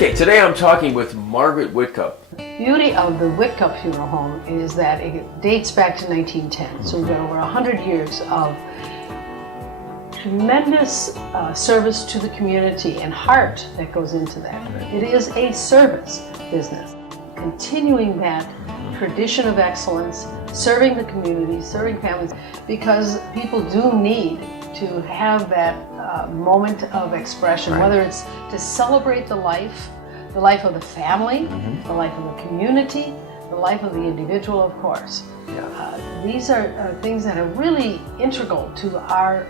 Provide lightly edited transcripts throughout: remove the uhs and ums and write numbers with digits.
Okay, today I'm talking with Margaret Wittkopp. The beauty of the Wittkopp Funeral Home is that it dates back to 1910. So we've got over 100 years of tremendous service to the community and heart that goes into that. It is a service business. Continuing that tradition of excellence, serving the community, serving families, because people do need to have that moment of expression, whether it's to celebrate the life of the family, the life of the community, the life of the individual, of course. These are things that are really integral to our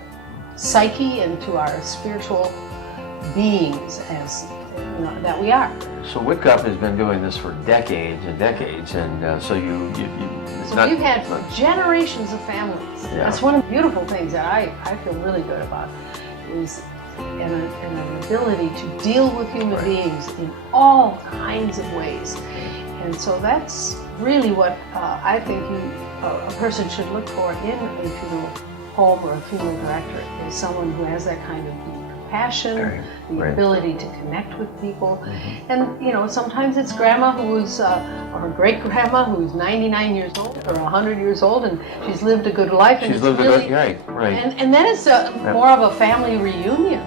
psyche and to our spiritual beings as that we are. So Wittkopp has been doing this for decades and decades, and so we've had generations of families. That's one of the beautiful things that I feel really good about, is an ability to deal with human beings in all kinds of ways. And so that's really what I think a person should look for in a funeral home or a funeral director, is someone who has that kind of compassion, the ability to connect with people. And sometimes it's grandma who's, or great grandma who's 99 years old or 100 years old, and she's lived a good life. And she's lived really, a good, And then it's more of a family reunion.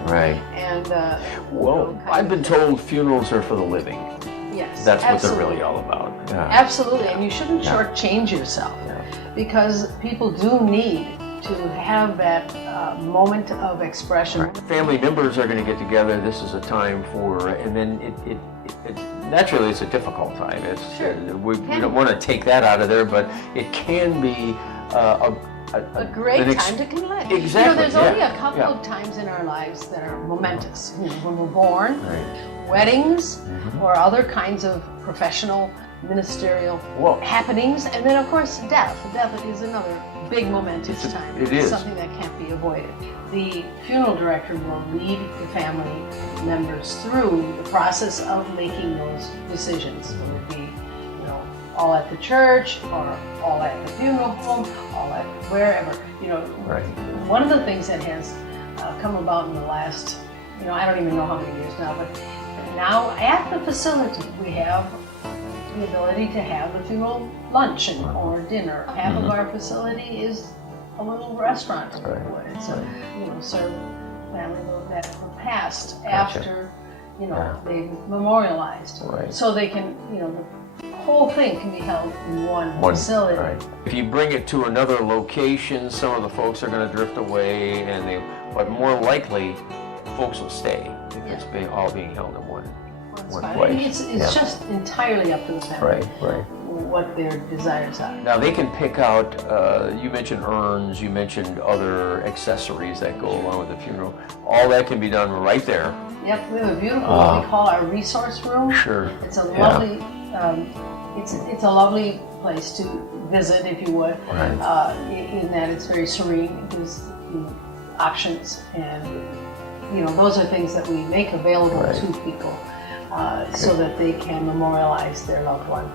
And I've been told funerals are for the living. Yes, that's what they're really all about. Absolutely, and you shouldn't shortchange yourself, because people do need to have that moment of expression. Family members are going to get together. This is a time for, and then it naturally it's a difficult time. We don't want to take that out of there, but it can be a great time to connect. Exactly. There's only a couple of times in our lives that are momentous. When we're born, weddings, or other kinds of professional, ministerial happenings, and then of course death. Death is another big momentous time. It is something that can't be avoided. The funeral director will lead the family members through the process of making those decisions, whether it be all at the church or all at the funeral home, all at wherever. One of the things that has come about in the last, I don't even know how many years now, but now at the facility we have the ability to have the funeral luncheon or dinner. Half of our facility is a little restaurant, if you would. It's serve family that were passed after they've memorialized, so they can the whole thing can be held in one facility. If you bring it to another location, some of the folks are going to drift away, but more likely folks will stay if it's all being held in one place. It's just entirely up to the family what their desires are. Now they can pick out, you mentioned urns, you mentioned other accessories that go along with the funeral. All that can be done right there. Yep, we have a beautiful, what we call our resource room. It's a lovely, it's a lovely place to visit, if you would, in that it's very serene. It gives options, and those are things that we make available to people. So that they can memorialize their loved one.